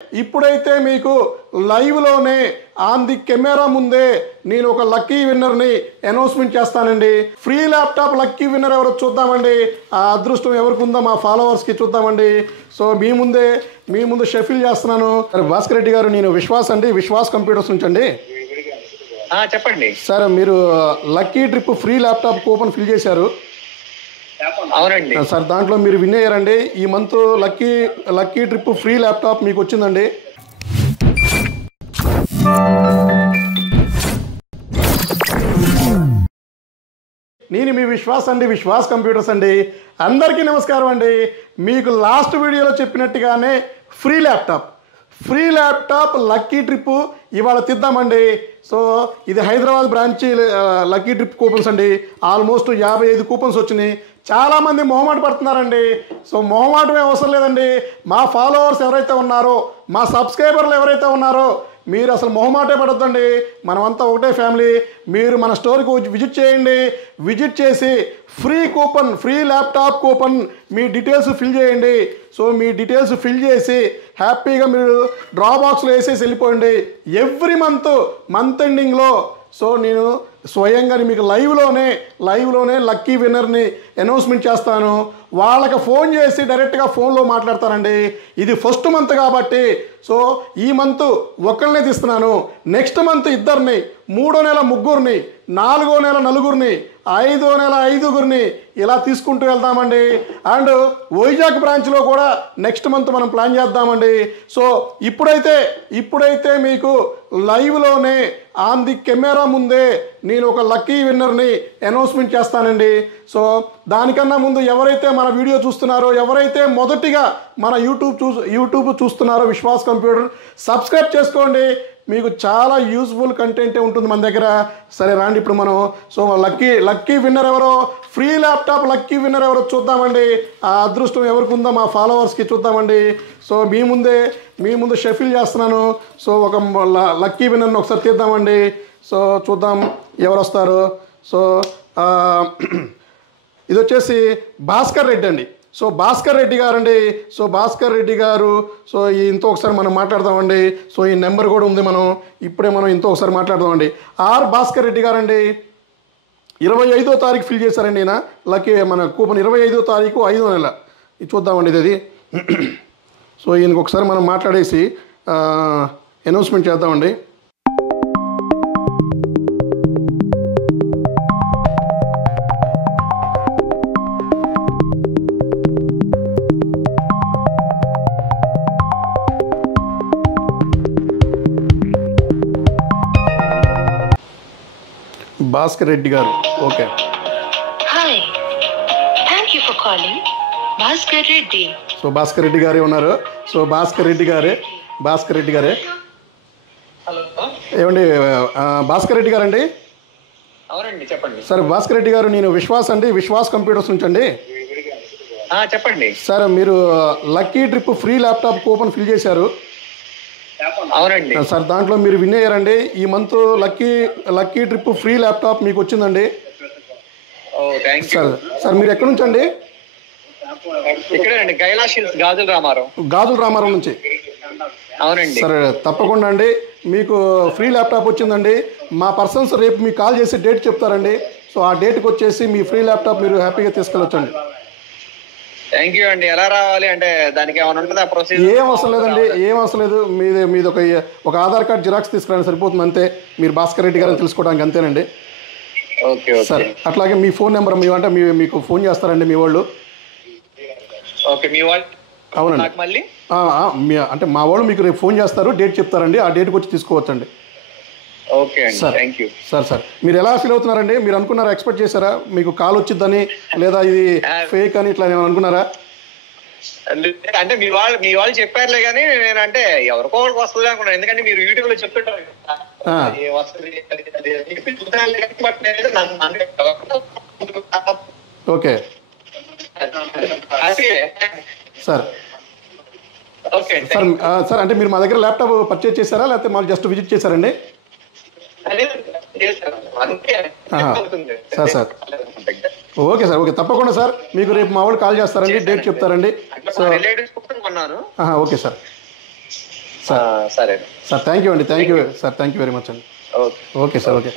ఇప్పుడైతే మీకు లైవ్లోనే ఆన్ ది కెమెరా ముందే నేను ఒక లక్కీ విన్నర్ని అనౌన్స్మెంట్ చేస్తానండి. ఫ్రీ ల్యాప్టాప్ లక్కీ విన్నర్ ఎవరో చూద్దామండి. ఆ అదృష్టం ఎవరికి ఉందో మా ఫాలోవర్స్కి చూద్దామండి. సో మీ ముందు షఫిల్ చేస్తున్నాను. భాస్కర్ రెడ్డి గారు, నేను విశ్వాస్ అండి, విశ్వాస్ కంప్యూటర్స్ నుంచి అండి. చెప్పండి సార్, మీరు lucky trip free laptop coupon fill చేశారు. అవునండి సార్, దాంట్లో మీరు విన్ అయ్యారండి. ఈ month lucky trip free laptop మీకు వచ్చిందండి. నేను మీ విశ్వాస్ అండి, విశ్వాస్ కంప్యూటర్స్ అండి. అందరికీ నమస్కారం అండి. మీకు లాస్ట్ వీడియోలో చెప్పినట్టుగానే ఫ్రీ ల్యాప్టాప్ లక్కీ ట్రిప్ ఇవాళ తీద్దామండి. సో ఇది Hyderabad branch lucky trip coupons అండి. ఆల్మోస్ట్ 55 కూపన్స్ వచ్చినాయి. చాలామంది మొహమాట పడుతున్నారండి. సో మొహమాటమే అవసరం లేదండి. మా ఫాలోవర్స్ ఎవరైతే ఉన్నారో, మా సబ్స్క్రైబర్లు ఎవరైతే ఉన్నారో, మీరు అసలు మొహమాటే పడొద్దండి. మనమంతా ఒకటే ఫ్యామిలీ. మీరు మన స్టోర్కి విజిట్ చేయండి. విజిట్ చేసి ఫ్రీ ల్యాప్టాప్ కూపన్ మీ డీటెయిల్స్ ఫిల్ చేయండి. సో మీ డీటెయిల్స్ ఫిల్ చేసి హ్యాపీగా మీరు డ్రా బాక్స్లో వేసేసి వెళ్ళిపోండి. ఎవ్రీ మంత్ ఎండింగ్లో సో నేను స్వయంగా మీకు లైవ్లోనే లక్కీ విన్నర్ని అనౌన్స్మెంట్ చేస్తాను. వాళ్ళకి ఫోన్ చేసి డైరెక్ట్గా ఫోన్లో మాట్లాడతానండి. ఇది ఫస్ట్ మంత్ కాబట్టి సో ఈ మంత్ ఒకరినే తీస్తున్నాను. నెక్స్ట్ మంత్ ఇద్దరిని, 3వ నెల 3గురిని, 4వ నెల 4గురిని, 5వ నెల 5గురిని ఇలా తీసుకుంటూ వెళ్దామండి. అండ్ వైజాగ్ బ్రాంచ్లో కూడా నెక్స్ట్ మంత్ మనం ప్లాన్ చేద్దామండి. సో ఇప్పుడైతే మీకు లైవ్లోనే ఆన్ ది కెమెరా ముందే నేను ఒక లక్కీ విన్నర్ని అనౌన్స్మెంట్ చేస్తానండి. సో దానికన్నా ముందు ఎవరైతే మన వీడియో చూస్తున్నారో, ఎవరైతే మొదటిగా మన యూట్యూబ్ చూస్తున్నారో విశ్వాస్ కంప్యూటర్ సబ్స్క్రైబ్ చేసుకోండి. మీకు చాలా యూస్ఫుల్ కంటెంటే ఉంటుంది మన దగ్గర. సరే రాండి, ఇప్పుడు మనం సో లక్కీ విన్నర్ ఎవరో, ఫ్రీ ల్యాప్టాప్ లక్కీ విన్నర్ ఎవరో చూద్దామండి. ఆ అదృష్టం ఎవరికి ఉందో మా ఫాలోవర్స్కి చూద్దామండి. సో మీ ముందు షఫిల్ చేస్తున్నాను. సో ఒక లక్కీ విన్నర్ని ఒకసారి తీద్దామండి. సో చూద్దాం ఎవరు వస్తారు. సో ఇది వచ్చేసి భాస్కర్ రెడ్డి అండి. సో భాస్కర్ రెడ్డి గారండి. సో భాస్కర్ రెడ్డి గారు, సో ఇంతో ఒకసారి మనం మాట్లాడదామండి. సో ఈ నెంబర్ కూడా ఉంది, ఇప్పుడే ఇంతో ఒకసారి మాట్లాడదామండి. భాస్కర్ రెడ్డి గారండి 25వ తారీఖు ఫిల్ చేశారండి. ఈయన లక్కీ మన కూపన్ 25వ తారీఖు 5వ నెల. ఇది చూద్దామండి ఇది. సో ఈయనకు ఒకసారి మనం మాట్లాడేసి అనౌన్స్మెంట్ చేద్దామండి. భాస్కర్ రెడ్డి గారు, okay. Hi, thank you for calling Bhaskar Reddy. So Bhaskar Reddy గారే ఉన్నారు. సో భాస్కర్ రెడ్డి గారే ఏమండి, భాస్కర్ రెడ్డి గారండి. అవునండి, చెప్పండి సార్. భాస్కర్ రెడ్డి గారు, నేను విశ్వాస్ అండి, విశ్వాస్ కంప్యూటర్స్ నుంచి అండి. చెప్పండి సార్, మీరు lucky trip free laptop coupon fill చేశారు. అవునండి సార్, దాంట్లో మీరు విన్ అయ్యారండి. ఈ month lucky trip free laptop మీకు వచ్చిందండి. సార్ మీరు ఎక్కడి నుంచి అండి? ఇక్కడేనండి, కైలాష్ హిల్స్, గాజుల రామారావు నుంచి. అవునండి సార్, తప్పకుండా అండి. మీకు ఫ్రీ ల్యాప్టాప్ వచ్చిందండి. మా పర్సన్స్ రేపు మీకు కాల్ చేసి డేట్ చెప్తారండి. సో ఆ డేట్కి వచ్చేసి మీ ఫ్రీ ల్యాప్టాప్ మీరు హ్యాపీగా తీసుకెళ్ళొచ్చండి. థ్యాంక్ యూ అండి. ఎలా రావాలి అంటే దానికి ఏమైనా ఉంటుందా ప్రొసీజర్? ఏం అవసరం లేదండి, ఏం అవసరం లేదు. మీది ఒక ఆధార్ కార్డ్ జిరాక్స్ తీసుకురండి, సరిపోతుంది అంతే. మీరు భాస్కర్ రెడ్డి గారిని తెలుసుకోవడానికి అంతేనండి. ఓకే సార్, అట్లాగే మీ ఫోన్ నెంబర్ మీకు ఫోన్ చేస్తారండి మీ వాళ్ళు. ఓకే, మీ వాళ్ళు? అవునండి, మళ్ళీ అంటే మా వాళ్ళు మీకు రేపు ఫోన్ చేస్తారు, డేట్ చెప్తారండి. ఆ డేట్కి వచ్చి తీసుకోవచ్చండి. ఓకే అండి, థ్యాంక్ యూ. సార్ మీరు ఎలా ఫీల్ అవుతున్నారండి? మీరు అనుకున్నారా, ఎక్స్పెక్ట్ చేశారా మీకు కాల్ వచ్చిద్దని, లేదా ఇది ఫేక్ అని ఇట్లా ఏమైనా అనుకున్నారా? అంటే మీ వాళ్ళు చెప్పారులే కానీ నేను అంటే ఎవరికో వస్తుంది అనుకున్నాను. ఎందుకంటే మీరు యూట్యూబ్ లో చెప్తుంటారు ఓకే సార్. సార్ అంటే మీరు మా దగ్గర ల్యాప్టాప్ పర్చేజ్ చేశారా, లేకపోతే మాకు జస్ట్ విజిట్ చేశారండి? సార్ ఓకే సార్, ఓకే తప్పకుండా సార్. మీకు రేపు మా వాళ్ళు కాల్ చేస్తారండి, డేట్ చెప్తారండి. So okay sir. సరే సార్ థ్యాంక్ యూ అండి, thank you sir, thank you very much అండి. Okay okay sir, okay.